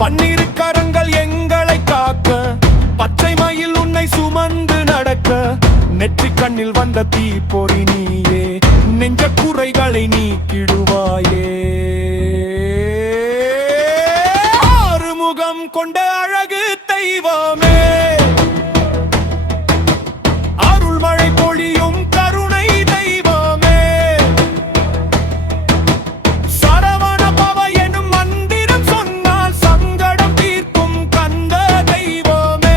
பன்னிரு கரங்கள் எங்களை காக்க, பச்சை மயில் உன்னை சுமந்து நடக்க, நெற்றி கண்ணில் வந்த தீப்பொறி நீயே, நெஞ்ச குறைகளை நீக்கிடுவாயே. ஆறுமுகம் கொண்ட அழகு தெய்வமே, அருள்மழை பொழியும் கருணை தெய்வமே, சரவண பவ எனும் மந்திரம் சொன்னால் சங்கடம் தீர்க்கும் கந்த தெய்வமே.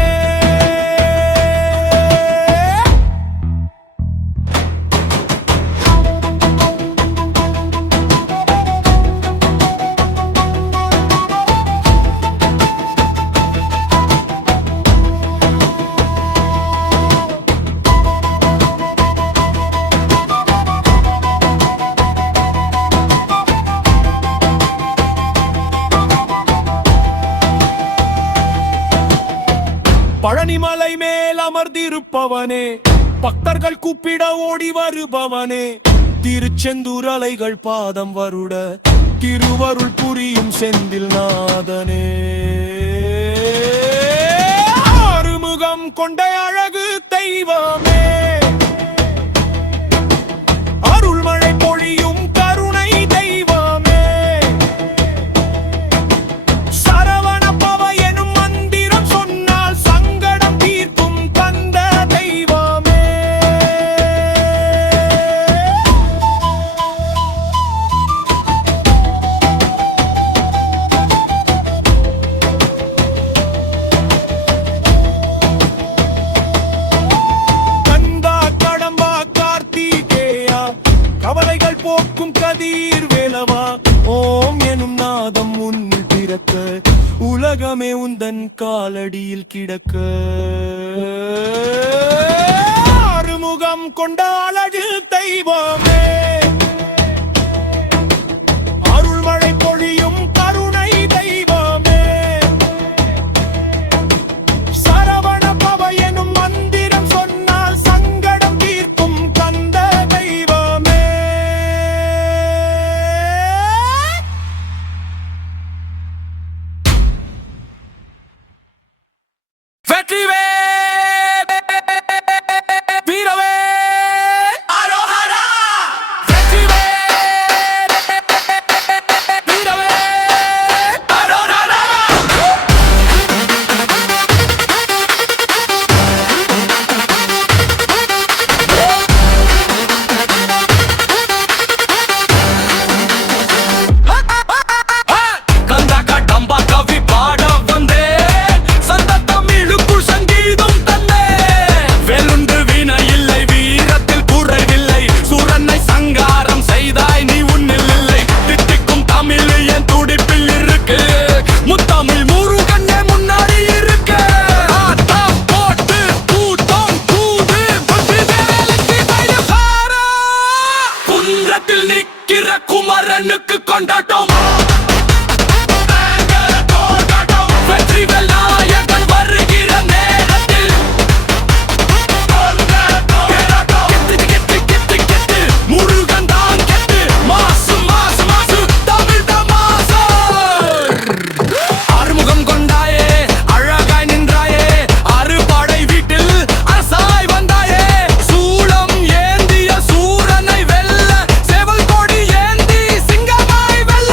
பழனிமலை மேல் அமர்ந்திருப்பவனே, பக்தர்கள் கூப்பிட ஓடி வருபவனே, திருச்செந்தூர் அலைகள் பாதம் வருட திருவருள் புரியும் செந்தில் நாதனே. ஆறுமுகம் கொண்ட அழகு தெய்வமே, அருள்மழை பொழியும் கருணை தெய்வமே, சரவண பவ எனும் மந்திரம் சொன்னால் சங்கடம் தீர்க்கும் கந்த தெய்வமே. கந்தா கடம்பா கார்த்திகேயா, கவலைகள் போக்கும் கதிர் வேலவா, ஓம் எனும் நாதம் உன்னில் பிறக்க, உலகமே உந்தன் காலடியில் கிடக்க. ஆறுமுகம் கொண்ட அழகு தெய்வமே, அருள்மழை பொழியும் கருணை தெய்வமே, சரவண பவ எனும் மந்திரம் சொன்னால் சங்கடம் தீர்க்கும் கந்த தெய்வமே. வெற்றிவே வீரவே அரோஹரா, வெற்றிவே வீரவே அரோஹரா. கந்தா கடம்பா கவி பாட வந்தே, சந்த தமிழுக்குள் சங்கீதம் தந்தே, வெலுண்டு வீண இல்லை வீரத்தில் குறைவில்லை, சூரனை சங்காரம் செய்தாய் நீ உன்னில் இல்லை, தித்திக்கும் தமிழ் என் துடிப்பில் இருக்கு, முத்தமிழ் முருகனே முன்னாடி இருக்கு, ஆட்டம் போட்டு கூட்டம் கூடு பற்றி வேலைக்கு பயணக்காரா, குன்றத்தில் நிற்கிற குமரனுக்கு கொண்டாட்டம், வெற்றி நாயகன் வருகிற நேரத்தில் கெத்து முருகன் தான் கெத்து, மாசு மாசு மாசு தமிழ் தமாசு. ஆறுமுகம் கொண்டாயே, அழகாய் நின்றாயே, அறுபடை வீட்டில் அரசாய் வந்தாயே, சூளம் ஏந்திய சூரனை வெல்ல, சேவல் கொடி ஏந்தி சிங்கமாய் வெல்ல,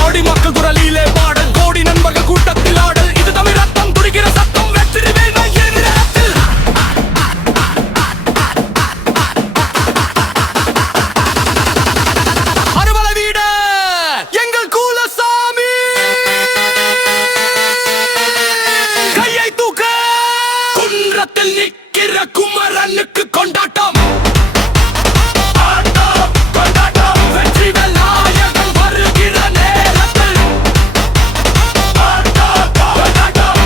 கோடி மக்கள் குரலிலே பாடல், கோடி நண்பர்கள் கூட்டத்தில் ஆடல், இது தமிழ் ரத்தம் துடிக்கிற சத்தம், வெற்றி வேணும் எதிரத்தில். அறுபடை வீடு எங்கள் குலசாமி, கையை தூக்க, குன்றத்தில் நிற்கிற குமரனுக்கு கொண்டாட்டம், ஆட்டம் கொண்டாட்டம், வெற்றி நாயகன் வருகிற நேரத்தில் ஆட்டம் கொண்டாட்டம்,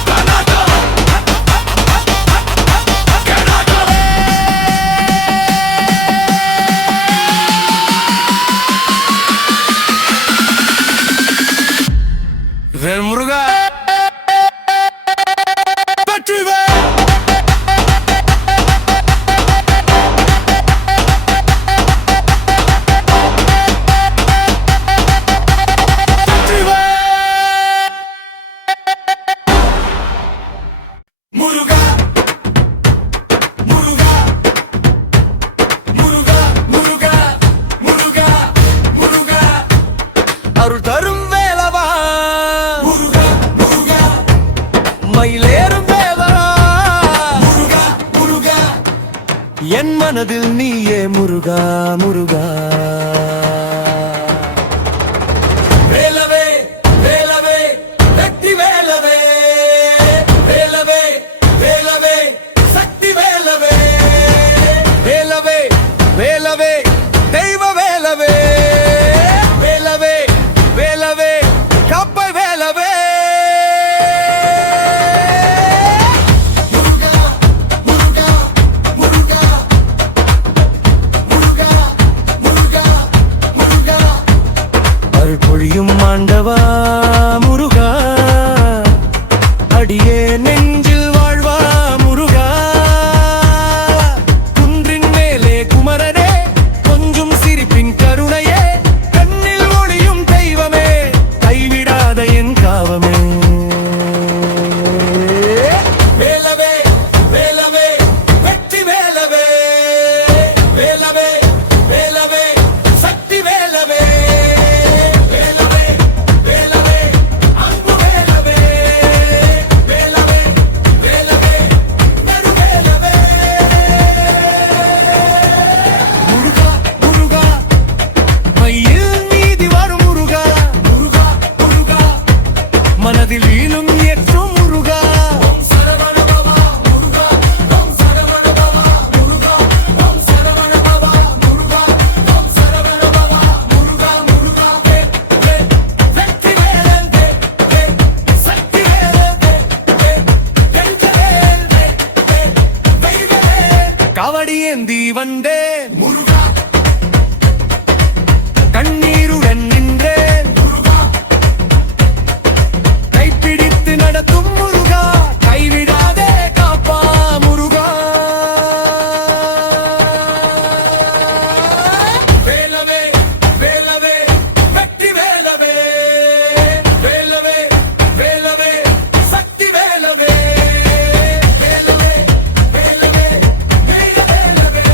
கொண்டாட்டம், கொண்டாட்டம். வேல் முருகா வெற்றி வேல். அருள் தரும் வேலவா முருகா முருகா மயிலேறும் வேலா முருகா முருகா என் மனதில் நீயே முருகா முருகா வேலவே வேலவே வெற்றி வேலவே வேலவே வேலவே சக்தி வேலவே வேலவே வேலவே தெய்வ வேலவே வேலவே வேலவே கப்பை வேலவே முருகா முருகா முருகா முருகா முருகா முருகா அருள் பொழியும் ஆண்டவா முருகா அடியே நெஞ்சில் வாழ்வா முருகா குன்றின் மேலே குமரனே கொஞ்சம் சிரிப்பின் கருணையே கண்ணில் ஒளியும் தெய்வமே கைவிடாத என் காவமே வேலவே வேலவே வெற்றி வேலவே வேலவே வேலவே சக்தி வேலவே வேலவே வேலவே அன்பு வேலவே வேலவே வேலவே நறுவேலவே முருகா முருகா மையில் நீதி வரும் முருகா முருகா முருகா மனதில் ஈலும் ஏற்றும் முருகா ஓம் சரவண பவா முருகா ஓம் சரவண பவா முருகா ஓம் சரவண பவா முருகா ஓம் சரவண பவா முருகா முருகா வெற்றி வேலன் சக்தி வேலன் காவடி ஏந்தி வந்தே முருகா கண்ணீருடன் நின்றேன் முருகா கைப்பிடித்து நடத்தும் முருகா கைவிடாதே காப்பா முருகா வேலவே வேலவே வெற்றி வேலவே வேலவே வேலவே சக்தி வேலவே வேலவே வேலவே வேலவே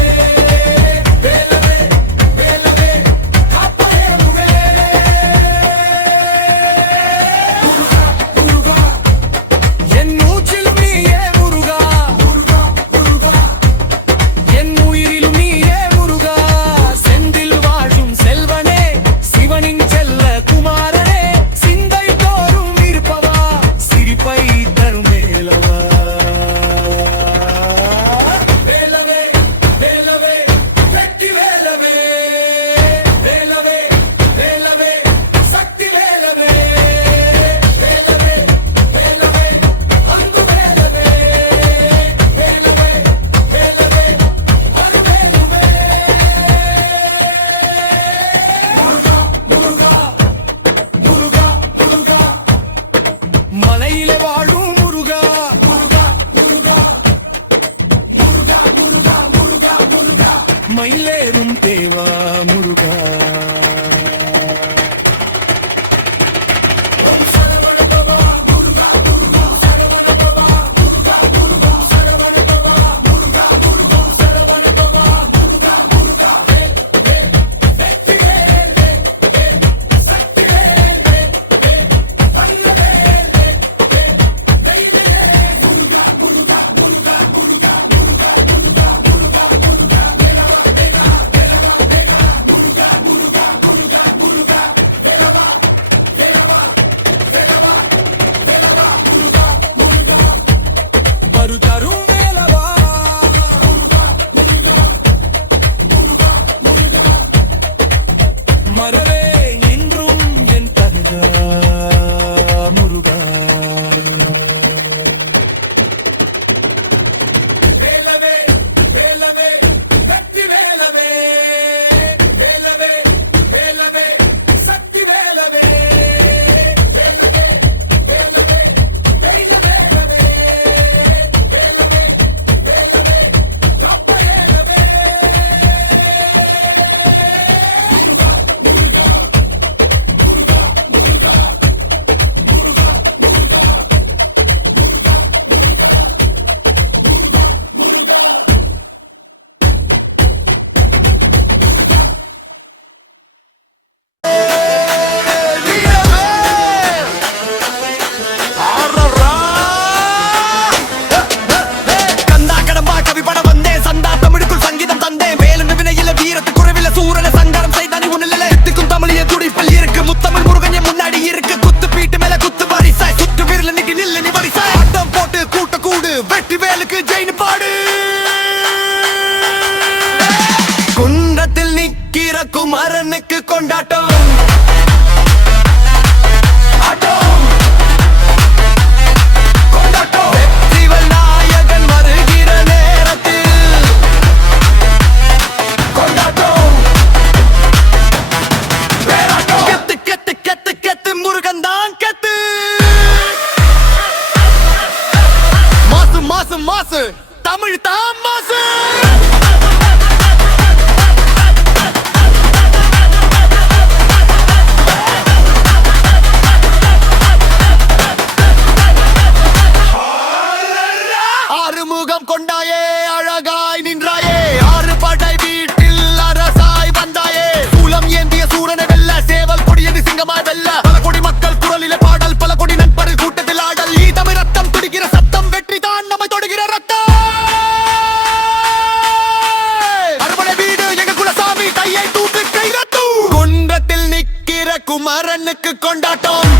கொண்டாட்டம்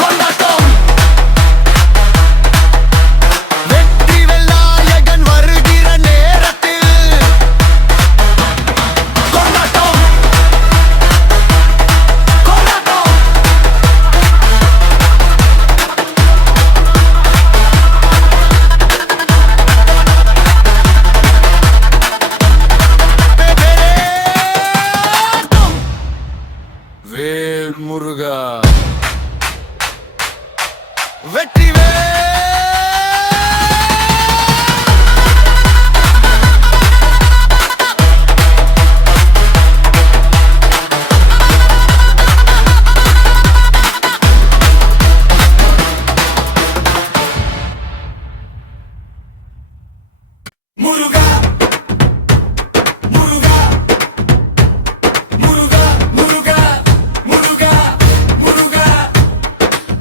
கொண்டாட்டம் வெற்றி வெள்ளாயகன் வருகிற நேரத்தில் கொண்டாட்டம் கொண்டாட்டம் வேல் முருகா வெற்றி முருகா முருகா முருகா முருகா முருகா முருகா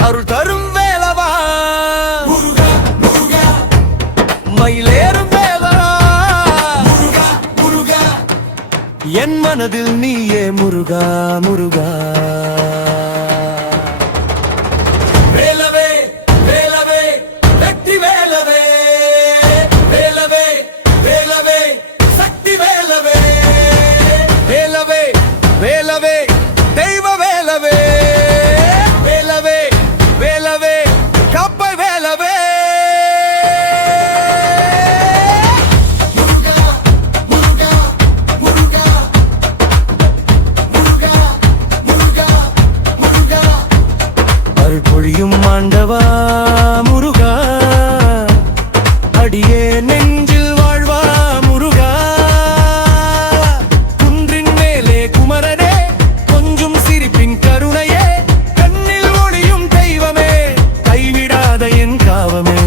அருள் தரும் வேலவா முருகா முருகா மயிலேறும் வேலா முருகா முருகா என் மனதில் நீயே முருகா முருகா வேலவே வேலவே வெற்றி வேலவே வேலவே வேலவே சக்தி வேலவே வேலவே வேலவே தெய்வ வேலவே வேலவே வேலவே கப்பை வேலவே முருகா முருகா முருகா முருகா முருகா முருகா அருள் பொழியும் ஆண்டவா முருகா அடியே நெஞ்சில் வாழ்வா முருகா குன்றின் மேலே குமரனே கொஞ்சம் சிரிப்பின் கருணையே கண்ணில் ஒளியும் தெய்வமே கைவிடாத என் காவமே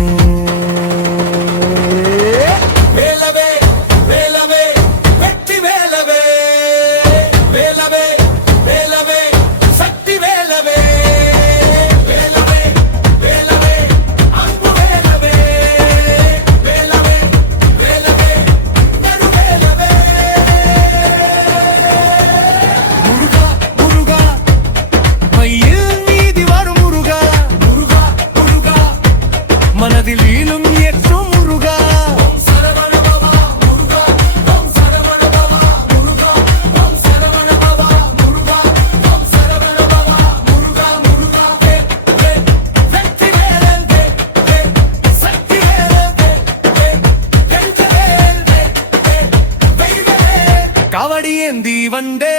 வேலவே வேலவே வெற்றி வேலவே வேலவே வேலவே சக்தி வேலவே வேலவே வேலவே அன்பு வேலவே வேலவே வேலவே நடுவேலவே முருகா முருகா மையில் நீதி வரும் முருகா முருகா முருகா மனதில் ஈலும் ஏற்றும் முருகா ஓம் சரவண பவா முருகா ஓம் சரவண பவா முருகா ஓம் சரவண பவா முருகா ஓம் சரவண பவா முருகா முருகா வெற்றி வேலல் சக்தி வேலல் காவடி ஏந்தி வந்தே